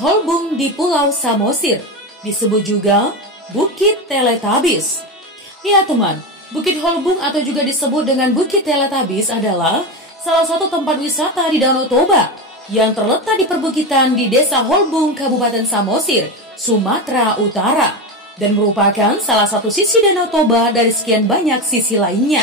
Holbung di Pulau Samosir, disebut juga Bukit Teletubbies. Ya teman, Bukit Holbung atau juga disebut dengan Bukit Teletubbies adalah salah satu tempat wisata di Danau Toba yang terletak di perbukitan di Desa Holbung, Kabupaten Samosir, Sumatera Utara, dan merupakan salah satu sisi Danau Toba dari sekian banyak sisi lainnya.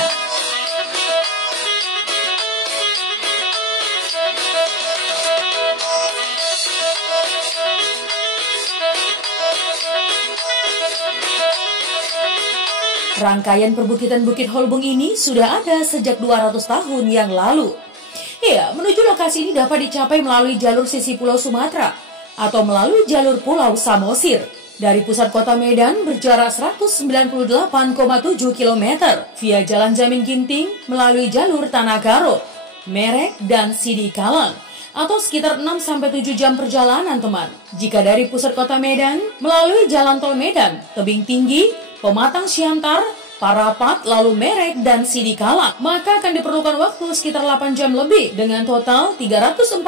Rangkaian perbukitan Bukit Holbung ini sudah ada sejak 200 tahun yang lalu. Ya, menuju lokasi ini dapat dicapai melalui jalur sisi Pulau Sumatera atau melalui jalur Pulau Samosir. Dari pusat kota Medan berjarak 198,7 km via Jalan Jamin Ginting melalui jalur Tanah Karo, Merek, dan Sidikalang, atau sekitar 6-7 jam perjalanan teman. Jika dari pusat kota Medan melalui Jalan Tol Medan, Tebing Tinggi, Pematang Siantar, Parapat, lalu Merek, dan Sidikalang, maka akan diperlukan waktu sekitar 8 jam lebih dengan total 341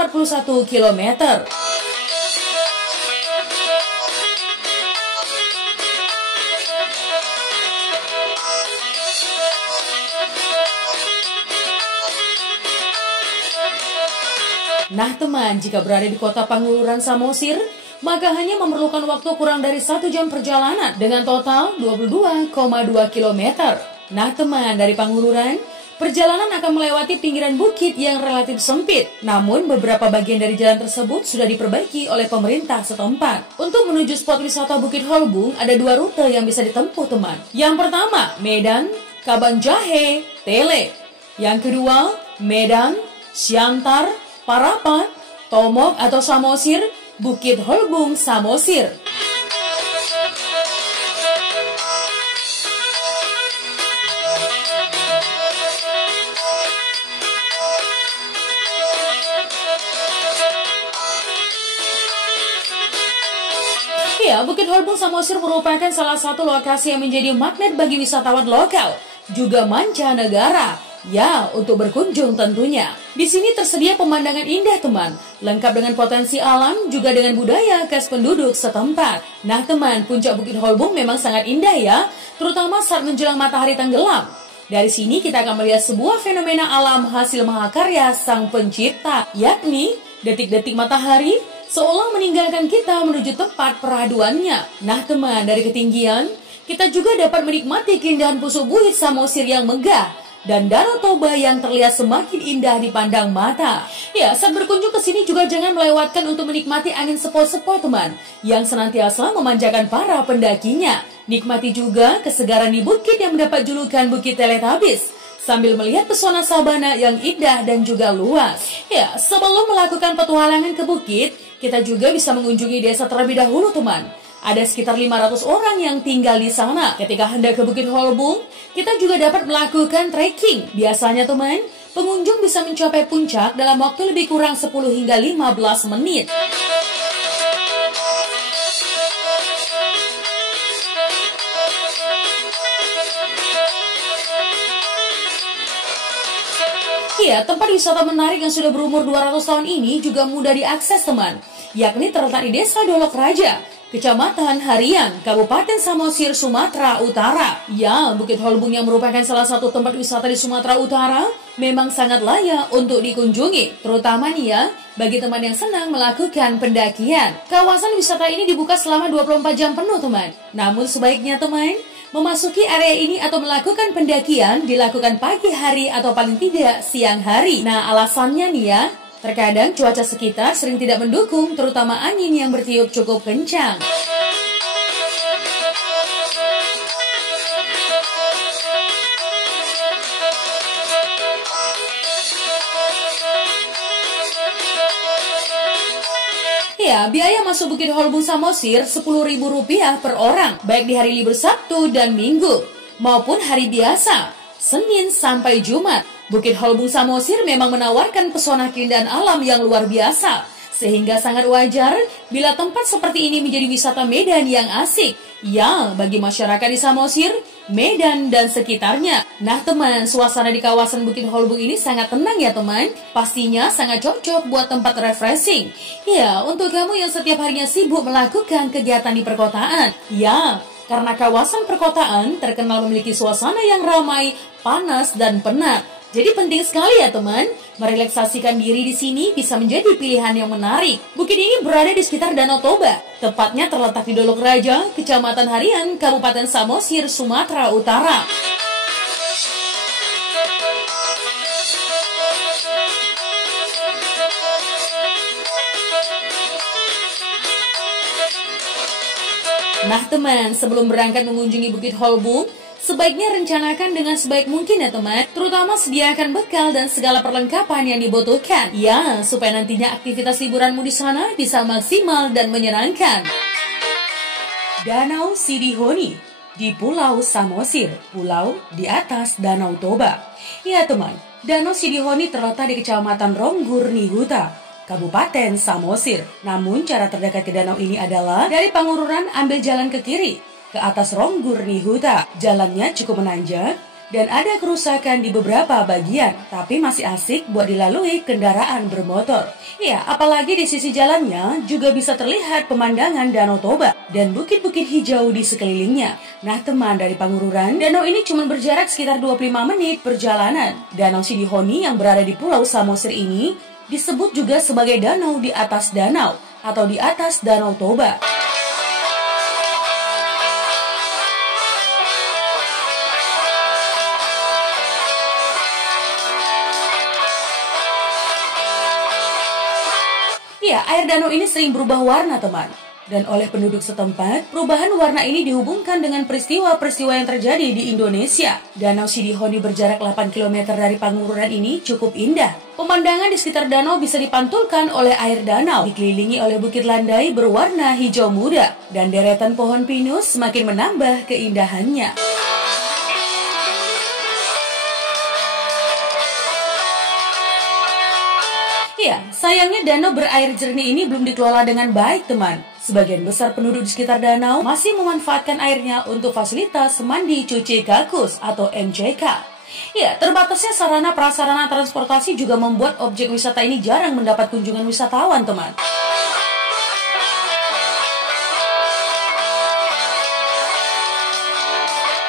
km. Nah teman, jika berada di kota Pangururan Samosir, maka hanya memerlukan waktu kurang dari 1 jam perjalanan dengan total 22,2 km. Nah teman, dari Pangururan, perjalanan akan melewati pinggiran bukit yang relatif sempit. Namun beberapa bagian dari jalan tersebut sudah diperbaiki oleh pemerintah setempat. Untuk menuju spot wisata Bukit Holbung, ada 2 rute yang bisa ditempuh teman. Yang pertama, Medan, Kabanjahe, Tele. Yang kedua, Medan, Siantar, Parapat, Tomok atau Samosir, Bukit Holbung, Samosir. Ya, Bukit Holbung Samosir merupakan salah satu lokasi yang menjadi magnet bagi wisatawan lokal, juga mancanegara. Ya, untuk berkunjung tentunya. Di sini tersedia pemandangan indah teman, lengkap dengan potensi alam juga dengan budaya khas penduduk setempat. Nah teman, puncak Bukit Holbung memang sangat indah ya, terutama saat menjelang matahari tenggelam. Dari sini kita akan melihat sebuah fenomena alam hasil mahakarya sang pencipta, yakni detik-detik matahari seolah meninggalkan kita menuju tempat peraduannya. Nah teman, dari ketinggian kita juga dapat menikmati keindahan Pusuk Buhit Samosir yang megah dan Danau Toba yang terlihat semakin indah dipandang mata. Ya, saat berkunjung ke sini juga jangan melewatkan untuk menikmati angin sepoi-sepoi teman, yang senantiasa memanjakan para pendakinya. Nikmati juga kesegaran di bukit yang mendapat julukan Bukit Teletubbies, sambil melihat pesona sabana yang indah dan juga luas. Ya, sebelum melakukan petualangan ke bukit, kita juga bisa mengunjungi desa terlebih dahulu teman. Ada sekitar 500 orang yang tinggal di sana. Ketika hendak ke Bukit Holbung, kita juga dapat melakukan trekking. Biasanya teman, pengunjung bisa mencapai puncak dalam waktu lebih kurang 10 hingga 15 menit. Ya, tempat wisata menarik yang sudah berumur 200 tahun ini juga mudah diakses teman, yakni terletak di Desa Dolok Raja, Kecamatan Harian, Kabupaten Samosir, Sumatera Utara. Ya, Bukit Holbung yang merupakan salah satu tempat wisata di Sumatera Utara memang sangat layak untuk dikunjungi, terutama nih ya, bagi teman yang senang melakukan pendakian. Kawasan wisata ini dibuka selama 24 jam penuh teman. Namun sebaiknya teman, memasuki area ini atau melakukan pendakian dilakukan pagi hari atau paling tidak siang hari. Nah, alasannya nih ya, terkadang cuaca sekitar sering tidak mendukung, terutama angin yang bertiup cukup kencang. Ya, biaya masuk Bukit Holbung Samosir Rp10.000 per orang, baik di hari libur Sabtu dan Minggu, maupun hari biasa, Senin sampai Jumat. Bukit Holbung Samosir memang menawarkan pesona keindahan alam yang luar biasa, Sehingga sangat wajar bila tempat seperti ini menjadi wisata Medan yang asik. Ya, bagi masyarakat di Samosir, Medan, dan sekitarnya. Nah teman, suasana di kawasan Bukit Holbung ini sangat tenang ya teman. Pastinya sangat cocok buat tempat refreshing. Ya, untuk kamu yang setiap harinya sibuk melakukan kegiatan di perkotaan. Ya, karena kawasan perkotaan terkenal memiliki suasana yang ramai, panas, dan penat. Jadi penting sekali ya teman, merelaksasikan diri di sini bisa menjadi pilihan yang menarik. Bukit ini berada di sekitar Danau Toba, tepatnya terletak di Dolok Raja, Kecamatan Harian, Kabupaten Samosir, Sumatera Utara. Nah teman, sebelum berangkat mengunjungi Bukit Holbung, sebaiknya rencanakan dengan sebaik mungkin ya teman. Terutama sediakan bekal dan segala perlengkapan yang dibutuhkan. Ya, supaya nantinya aktivitas liburanmu di sana bisa maksimal dan menyenangkan. Danau Sidihoni di Pulau Samosir, pulau di atas Danau Toba. Ya teman, Danau Sidihoni terletak di Kecamatan Ronggur Nihuta, Kabupaten Samosir. Namun cara terdekat ke danau ini adalah dari Pangururan ambil jalan ke kiri, ke atas Ronggur Nihuta. Jalannya cukup menanjak dan ada kerusakan di beberapa bagian, tapi masih asik buat dilalui kendaraan bermotor. Ya, apalagi di sisi jalannya juga bisa terlihat pemandangan Danau Toba dan bukit-bukit hijau di sekelilingnya. Nah teman, dari Pangururan, danau ini cuma berjarak sekitar 25 menit perjalanan. Danau Sidihoni yang berada di Pulau Samosir ini disebut juga sebagai danau di atas danau atau di atas Danau Toba. Ya, air danau ini sering berubah warna teman. Dan oleh penduduk setempat, perubahan warna ini dihubungkan dengan peristiwa-peristiwa yang terjadi di Indonesia. Danau Sidihoni berjarak 8 km dari Pangururan ini cukup indah. Pemandangan di sekitar danau bisa dipantulkan oleh air danau, dikelilingi oleh bukit landai berwarna hijau muda, dan deretan pohon pinus semakin menambah keindahannya. Ya, sayangnya danau berair jernih ini belum dikelola dengan baik teman. Sebagian besar penduduk di sekitar danau masih memanfaatkan airnya untuk fasilitas mandi cuci kakus atau MCK. Ya, terbatasnya sarana prasarana transportasi juga membuat objek wisata ini jarang mendapat kunjungan wisatawan teman.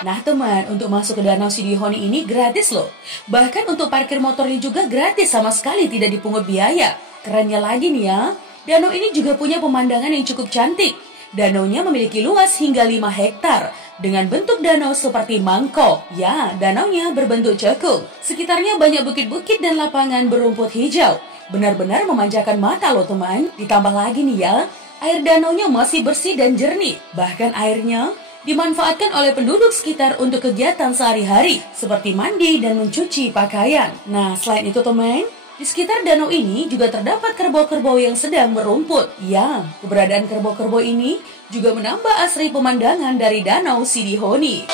Nah teman, untuk masuk ke Danau Sidihoni ini gratis loh. Bahkan untuk parkir motornya juga gratis, sama sekali tidak dipungut biaya. Kerennya lagi nih ya, danau ini juga punya pemandangan yang cukup cantik. Danaunya memiliki luas hingga 5 hektar dengan bentuk danau seperti mangkok. Ya, danaunya berbentuk cekung. Sekitarnya banyak bukit-bukit dan lapangan berumput hijau. Benar-benar memanjakan mata loh teman. Ditambah lagi nih ya, air danaunya masih bersih dan jernih. Bahkan airnya dimanfaatkan oleh penduduk sekitar untuk kegiatan sehari-hari seperti mandi dan mencuci pakaian. Nah, selain itu teman, di sekitar danau ini juga terdapat kerbau-kerbau yang sedang berumput. Ya, keberadaan kerbau-kerbau ini juga menambah asri pemandangan dari Danau Sidihoni.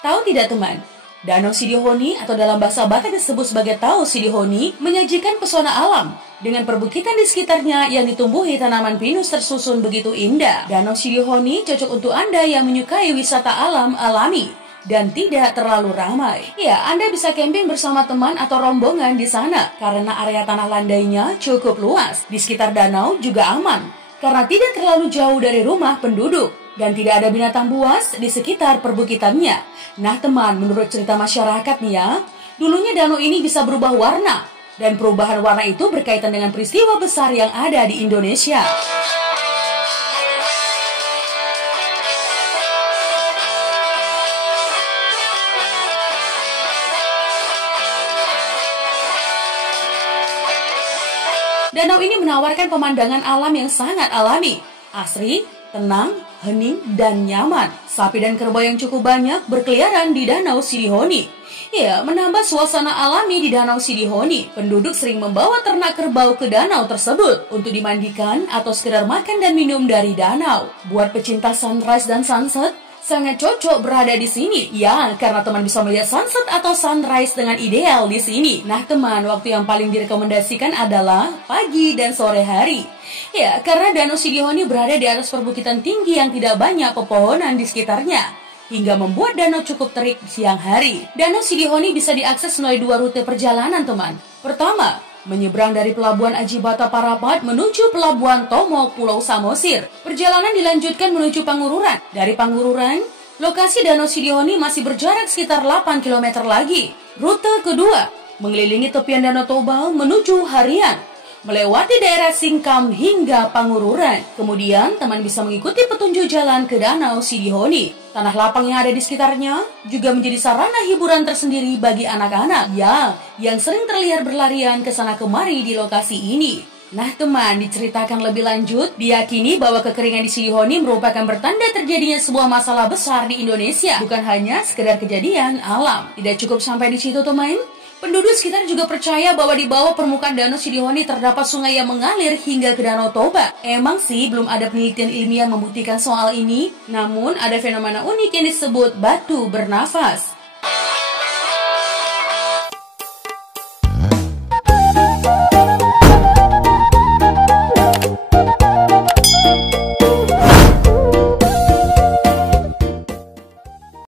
Tahu tidak teman? Danau Sidihoni atau dalam bahasa Batak disebut sebagai Tau Sidihoni menyajikan pesona alam dengan perbukitan di sekitarnya yang ditumbuhi tanaman pinus tersusun begitu indah. Danau Sidihoni cocok untuk Anda yang menyukai wisata alam alami dan tidak terlalu ramai. Ya, Anda bisa camping bersama teman atau rombongan di sana karena area tanah landainya cukup luas. Di sekitar danau juga aman karena tidak terlalu jauh dari rumah penduduk dan tidak ada binatang buas di sekitar perbukitannya. Nah teman, menurut cerita masyarakat nih ya, dulunya danau ini bisa berubah warna. Dan perubahan warna itu berkaitan dengan peristiwa besar yang ada di Indonesia. Danau ini menawarkan pemandangan alam yang sangat alami, asri, tenang, hening, dan nyaman. Sapi dan kerbau yang cukup banyak berkeliaran di Danau Sidihoni. Ya, menambah suasana alami di Danau Sidihoni. Penduduk sering membawa ternak kerbau ke danau tersebut untuk dimandikan atau sekedar makan dan minum dari danau. Buat pecinta sunrise dan sunset, sangat cocok berada di sini. Ya, karena teman bisa melihat sunset atau sunrise dengan ideal di sini. Nah teman, waktu yang paling direkomendasikan adalah pagi dan sore hari. Ya, karena Danau Sidihoni berada di atas perbukitan tinggi yang tidak banyak pepohonan di sekitarnya, hingga membuat danau cukup terik siang hari. Danau Sidihoni bisa diakses melalui 2 rute perjalanan teman. Pertama, menyeberang dari Pelabuhan Ajibata Parapat menuju Pelabuhan Tomok, Pulau Samosir. Perjalanan dilanjutkan menuju Pangururan. Dari Pangururan, lokasi Danau Sidihoni masih berjarak sekitar 8 km lagi. Rute kedua, mengelilingi tepian Danau Toba menuju Harian, melewati daerah Singkam hingga Pangururan. Kemudian, teman bisa mengikuti petunjuk jalan ke Danau Sidihoni. Tanah lapang yang ada di sekitarnya juga menjadi sarana hiburan tersendiri bagi anak-anak yang sering terlihat berlarian ke sana kemari di lokasi ini. Nah teman, diceritakan lebih lanjut, diyakini bahwa kekeringan di Sidihoni merupakan bertanda terjadinya sebuah masalah besar di Indonesia, bukan hanya sekedar kejadian alam. Tidak cukup sampai di situ teman. Penduduk sekitar juga percaya bahwa di bawah permukaan Danau Sidihoni terdapat sungai yang mengalir hingga ke Danau Toba. Emang sih belum ada penelitian ilmiah membuktikan soal ini, namun ada fenomena unik yang disebut batu bernafas.